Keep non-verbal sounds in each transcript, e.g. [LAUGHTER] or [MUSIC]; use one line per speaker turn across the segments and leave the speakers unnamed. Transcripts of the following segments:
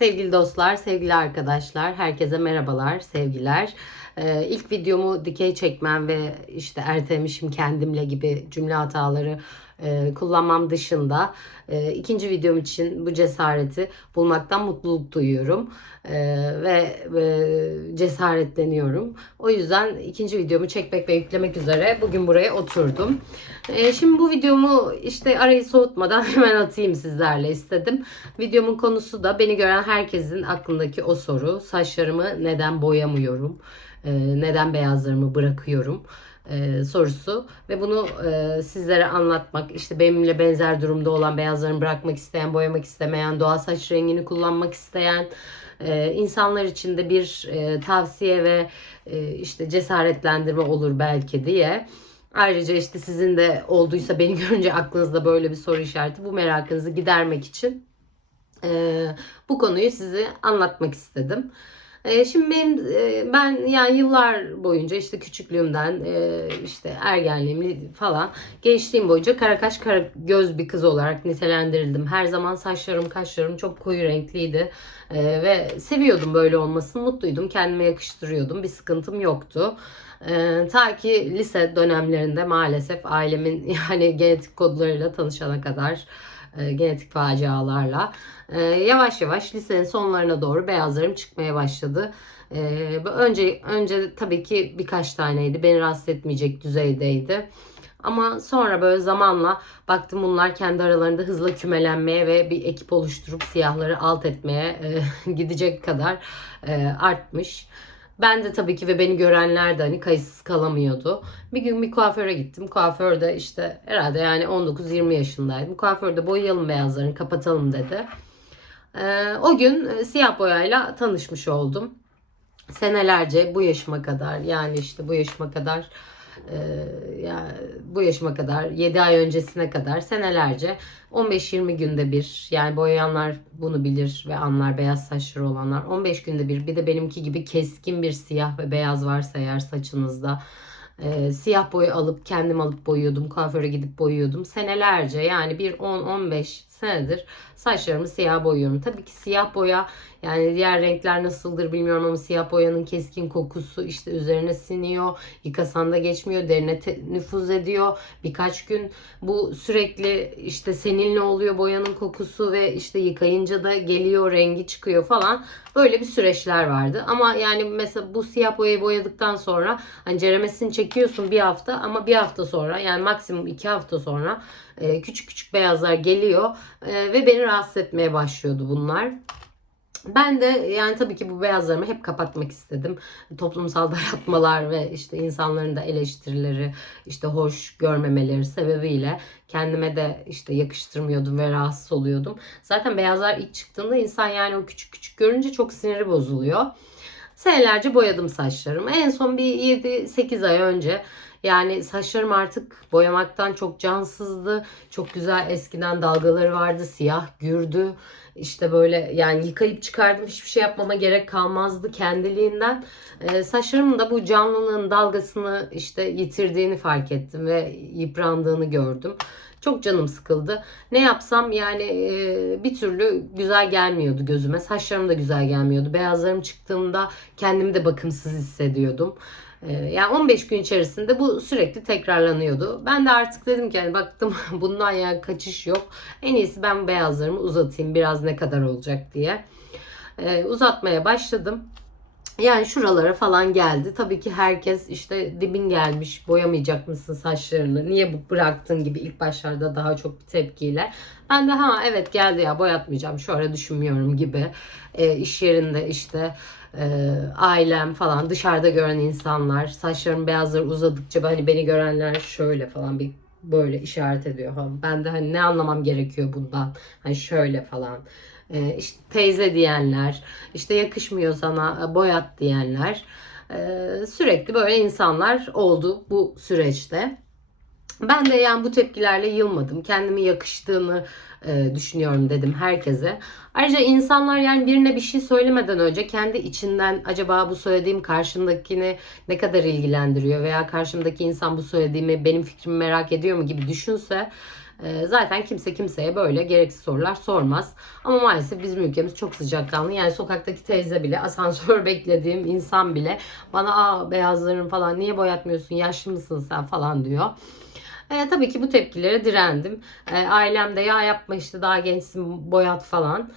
Sevgili dostlar, sevgili arkadaşlar, herkese merhabalar, sevgiler. Ee, ilk videomu dikey çekmem ve işte ertelemişim kendimle gibi cümle hataları e, kullanmam dışında e, ikinci videom için bu cesareti bulmaktan mutluluk duyuyorum E, ve e, cesaretleniyorum. O yüzden ikinci videomu çekmek ve yüklemek üzere bugün buraya oturdum. E, şimdi bu videomu işte arayı soğutmadan [LAUGHS] hemen atayım sizlerle istedim. Videomun konusu da beni gören herkesin aklındaki o soru. Saçlarımı neden boyamıyorum? E, neden beyazlarımı bırakıyorum? e, sorusu ve bunu e, sizlere anlatmak işte benimle benzer durumda olan beyazlarını bırakmak isteyen boyamak istemeyen doğal saç rengini kullanmak isteyen e, insanlar için de bir e, tavsiye ve e, işte cesaretlendirme olur belki diye. Ayrıca işte sizin de olduysa beni [LAUGHS] görünce aklınızda böyle bir soru işareti bu merakınızı gidermek için e, bu konuyu size anlatmak istedim. E, şimdi benim e, ben yani yıllar boyunca işte küçüklüğümden e, işte ergenliğim falan gençliğim boyunca kara kaş kara göz bir kız olarak nitelendirildim. Her zaman saçlarım kaşlarım çok koyu renkliydi E, ve seviyordum böyle olmasını mutluydum kendime yakıştırıyordum bir sıkıntım yoktu. E, ta ki lise dönemlerinde maalesef ailemin [LAUGHS] yani genetik kodlarıyla tanışana kadar e, genetik facialarla. E, yavaş yavaş lisenin sonlarına doğru beyazlarım çıkmaya başladı. E, önce önce tabii ki birkaç taneydi. Beni rahatsız etmeyecek düzeydeydi. Ama sonra böyle zamanla baktım bunlar kendi aralarında hızla kümelenmeye ve bir ekip oluşturup siyahları alt etmeye [LAUGHS] gidecek kadar e, artmış. Ben de tabii ki ve beni görenler de hani kayıtsız kalamıyordu. Bir gün bir kuaföre gittim. Kuaförde işte herhalde yani 19-20 yaşındaydım. Kuaförde boyayalım beyazlarını kapatalım dedi. Ee, o gün e, siyah boyayla tanışmış oldum. Senelerce bu yaşıma kadar yani işte bu yaşıma kadar e, ya bu yaşıma kadar 7 ay öncesine kadar senelerce 15-20 günde bir yani boyayanlar bunu bilir ve anlar beyaz saçları olanlar. 15 günde bir bir de benimki gibi keskin bir siyah ve beyaz varsa eğer saçınızda e, siyah boya alıp kendim alıp boyuyordum kuaföre gidip boyuyordum. Senelerce yani bir 10-15 senedir saçlarımı siyah boyuyorum. Tabii ki siyah boya yani diğer renkler nasıldır bilmiyorum ama siyah boyanın keskin kokusu işte üzerine siniyor. Yıkasan da geçmiyor. Derine nüfuz ediyor. Birkaç gün bu sürekli işte seninle oluyor boyanın kokusu ve işte yıkayınca da geliyor rengi çıkıyor falan. Böyle bir süreçler vardı. Ama yani mesela bu siyah boyayı boyadıktan sonra hani ceremesini çekiyorsun bir hafta ama bir hafta sonra yani maksimum iki hafta sonra e, küçük küçük beyazlar geliyor e, ve beni rahatsız etmeye başlıyordu bunlar. Ben de yani tabii ki bu beyazlarımı hep kapatmak istedim. Toplumsal [LAUGHS] dayatmalar ve işte insanların da eleştirileri, işte hoş görmemeleri sebebiyle kendime de işte yakıştırmıyordum ve rahatsız oluyordum. Zaten beyazlar ilk çıktığında insan yani o küçük küçük görünce çok siniri bozuluyor. Senelerce boyadım saçlarımı. En son bir 7-8 ay önce yani saçlarım artık boyamaktan çok cansızdı. Çok güzel eskiden dalgaları vardı. Siyah gürdü. İşte böyle yani yıkayıp çıkardım. Hiçbir şey yapmama gerek kalmazdı kendiliğinden. Ee, saçlarımın da bu canlılığın dalgasını işte yitirdiğini fark ettim ve yıprandığını gördüm. Çok canım sıkıldı. Ne yapsam yani e, bir türlü güzel gelmiyordu gözüme. Saçlarım da güzel gelmiyordu. Beyazlarım çıktığımda kendimi de bakımsız hissediyordum. E, yani 15 gün içerisinde bu sürekli tekrarlanıyordu. Ben de artık dedim ki yani baktım [LAUGHS] bundan yani kaçış yok. En iyisi ben beyazlarımı uzatayım biraz ne kadar olacak diye. E, uzatmaya başladım. Yani şuralara falan geldi. Tabii ki herkes işte dibin gelmiş boyamayacak mısın saçlarını niye bu bıraktın gibi ilk başlarda daha çok bir tepkiyle. Ben de ha evet geldi ya boyatmayacağım şu ara düşünmüyorum gibi. E, iş yerinde işte e, ailem falan dışarıda gören insanlar saçlarım beyazları uzadıkça hani beni görenler şöyle falan bir böyle işaret ediyor. Ben de hani ne anlamam gerekiyor bundan? Hani şöyle falan. Ee, işte teyze diyenler, işte yakışmıyor sana boyat diyenler. Ee, sürekli böyle insanlar oldu bu süreçte. Ben de yani bu tepkilerle yılmadım. Kendimi yakıştığını e, düşünüyorum dedim herkese. Ayrıca insanlar yani birine bir şey söylemeden önce kendi içinden acaba bu söylediğim karşımdakini ne kadar ilgilendiriyor veya karşımdaki insan bu söylediğimi benim fikrimi merak ediyor mu gibi düşünse E, zaten kimse kimseye böyle gereksiz sorular sormaz. Ama maalesef bizim ülkemiz çok sıcakkanlı. Yani sokaktaki teyze bile, asansör [LAUGHS] beklediğim insan bile bana aa beyazların falan niye boyatmıyorsun, yaşlı mısın sen falan diyor. E, tabii ki bu tepkilere direndim. E, ailem de ya yapma işte daha gençsin boyat falan.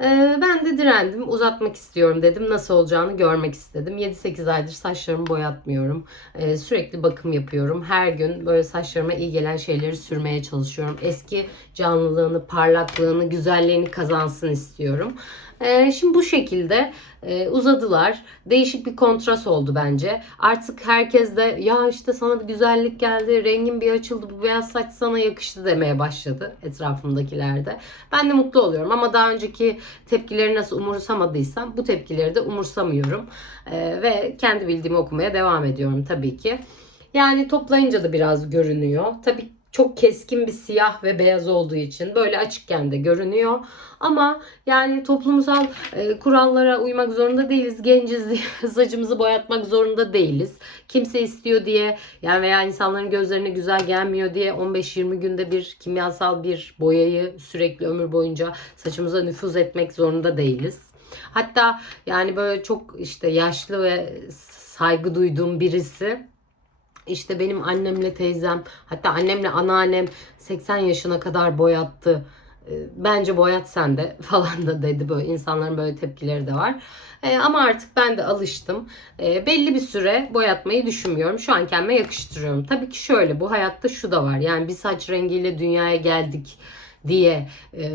E, ben de direndim. Uzatmak istiyorum dedim. Nasıl olacağını görmek istedim. 7-8 aydır saçlarımı boyatmıyorum. E, sürekli bakım yapıyorum. Her gün böyle saçlarıma iyi gelen şeyleri sürmeye çalışıyorum. Eski canlılığını, parlaklığını, güzelliğini kazansın istiyorum. E, şimdi bu şekilde e, uzadılar. Değişik bir kontrast oldu bence. Artık herkes de ya işte sana bir güzellik geldi, rengin bir açıldı, bu beyaz saç sana yakıştı demeye başladı etrafımdakilerde. Ben de mutlu oluyorum ama daha önceki tepkileri nasıl umursamadıysam bu tepkileri de umursamıyorum. E, ve kendi bildiğimi okumaya devam ediyorum tabii ki. Yani toplayınca da biraz görünüyor. Tabii çok keskin bir siyah ve beyaz olduğu için böyle açıkken de görünüyor. Ama yani toplumsal e, kurallara uymak zorunda değiliz. Genciz diye [LAUGHS] saçımızı boyatmak zorunda değiliz. Kimse istiyor diye yani veya insanların gözlerine güzel gelmiyor diye 15-20 günde bir kimyasal bir boyayı sürekli ömür boyunca saçımıza nüfuz etmek zorunda değiliz. Hatta yani böyle çok işte yaşlı ve saygı duyduğum birisi işte benim annemle teyzem hatta annemle anneannem 80 yaşına kadar boyattı. E, Bence boyat sen de [LAUGHS] falan da dedi böyle insanların böyle tepkileri de var. E, ama artık ben de alıştım. E, belli bir süre boyatmayı düşünmüyorum. Şu an kendime yakıştırıyorum. Tabii ki şöyle bu hayatta şu da var. Yani bir saç rengiyle dünyaya geldik diye e,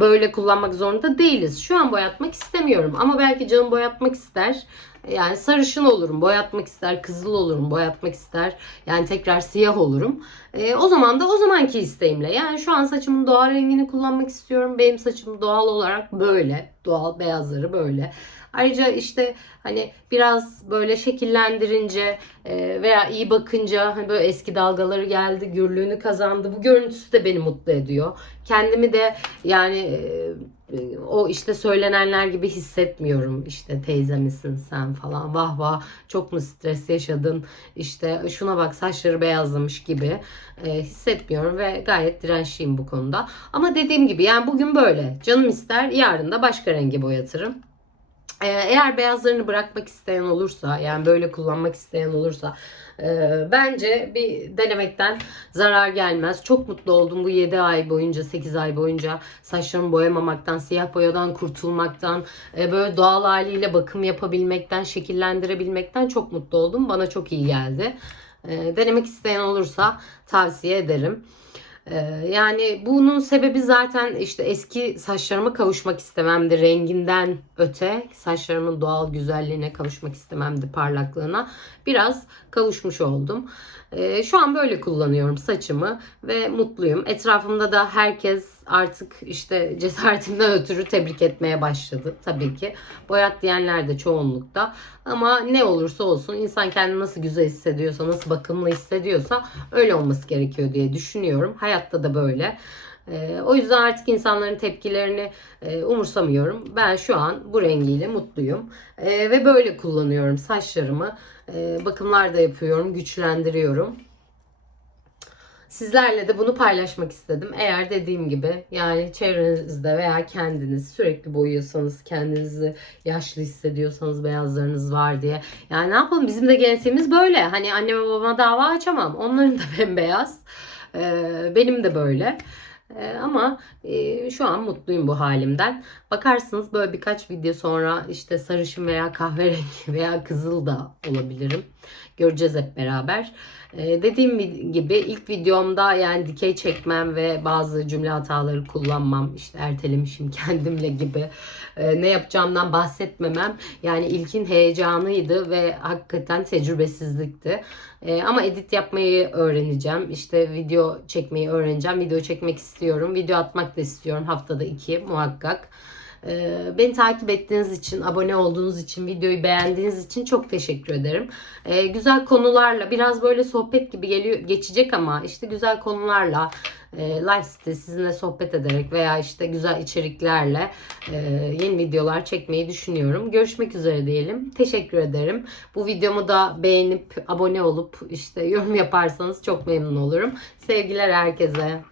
böyle kullanmak zorunda değiliz. Şu an boyatmak istemiyorum ama belki canım boyatmak ister. Yani sarışın olurum, boyatmak ister, kızıl olurum, boyatmak ister. Yani tekrar siyah olurum. E, o zaman da o zamanki isteğimle. Yani şu an saçımın doğal rengini kullanmak istiyorum. Benim saçım doğal olarak böyle. Doğal beyazları böyle. Ayrıca işte hani biraz böyle şekillendirince e, veya iyi bakınca hani böyle eski dalgaları geldi, gürlüğünü kazandı. Bu görüntüsü de beni mutlu ediyor. Kendimi de yani e, o işte söylenenler gibi hissetmiyorum. İşte teyze misin sen falan. Vah vah çok mu stres yaşadın? İşte şuna bak saçları beyazlamış gibi e, hissetmiyorum ve gayet dirençliyim bu konuda. Ama dediğim gibi yani bugün böyle. Canım ister yarın da başka rengi boyatırım. Ee, Eğer beyazlarını bırakmak isteyen olursa yani böyle kullanmak isteyen olursa e, bence bir denemekten zarar gelmez. Çok mutlu oldum bu 7 ay boyunca 8 ay boyunca saçlarımı boyamamaktan siyah boyadan kurtulmaktan e, böyle doğal haliyle bakım yapabilmekten şekillendirebilmekten çok mutlu oldum. Bana çok iyi geldi. E, Denemek isteyen olursa tavsiye ederim. Ee, Yani bunun sebebi zaten işte eski saçlarıma kavuşmak istememdi. Renginden öte saçlarımın doğal güzelliğine kavuşmak istememdi, parlaklığına. Biraz kavuşmuş oldum. Ee, Şu an böyle kullanıyorum saçımı ve mutluyum. Etrafımda da herkes artık işte cesaretimden [LAUGHS] ötürü tebrik etmeye başladı tabii ki. Boyat diyenler de çoğunlukta. Ama ne olursa olsun insan kendini nasıl güzel hissediyorsa, nasıl bakımlı hissediyorsa öyle olması gerekiyor diye düşünüyorum. Hayatta da böyle. Ee, o yüzden artık insanların tepkilerini e, umursamıyorum. Ben şu an bu rengiyle mutluyum. Ee, ve böyle kullanıyorum saçlarımı. Ee, bakımlar da yapıyorum, güçlendiriyorum. Sizlerle de bunu paylaşmak istedim. Eğer dediğim gibi yani çevrenizde veya kendiniz sürekli boyuyorsanız, kendinizi yaşlı hissediyorsanız beyazlarınız var diye. Yani ne yapalım bizim de genetiğimiz böyle. Hani anneme babama dava açamam. Onların da [LAUGHS] bembeyaz. Ee, benim de böyle. Ee, ama e, şu an mutluyum bu halimden. Bakarsınız böyle birkaç video sonra işte sarışın veya kahverengi [LAUGHS] veya kızıl da olabilirim. Göreceğiz hep beraber. Ee, dediğim gibi ilk videomda yani dikey çekmem ve bazı cümle hataları kullanmam, işte ertelemişim [LAUGHS] kendimle gibi e, ne yapacağımdan bahsetmemem yani ilkin heyecanıydı ve hakikaten tecrübesizlikti. E, ama edit yapmayı öğreneceğim. İşte video çekmeyi öğreneceğim. Video çekmek istiyorum. Video atmak da istiyorum haftada iki muhakkak. Ee, beni takip ettiğiniz için, abone olduğunuz için, videoyu beğendiğiniz için çok teşekkür ederim. Ee, güzel konularla, biraz böyle sohbet gibi geliyor geçecek ama işte güzel konularla e, live site sizinle sohbet ederek veya işte güzel içeriklerle e, yeni videolar çekmeyi düşünüyorum. Görüşmek üzere diyelim. Teşekkür ederim. Bu videomu da beğenip abone olup işte yorum yaparsanız çok memnun olurum. Sevgiler herkese.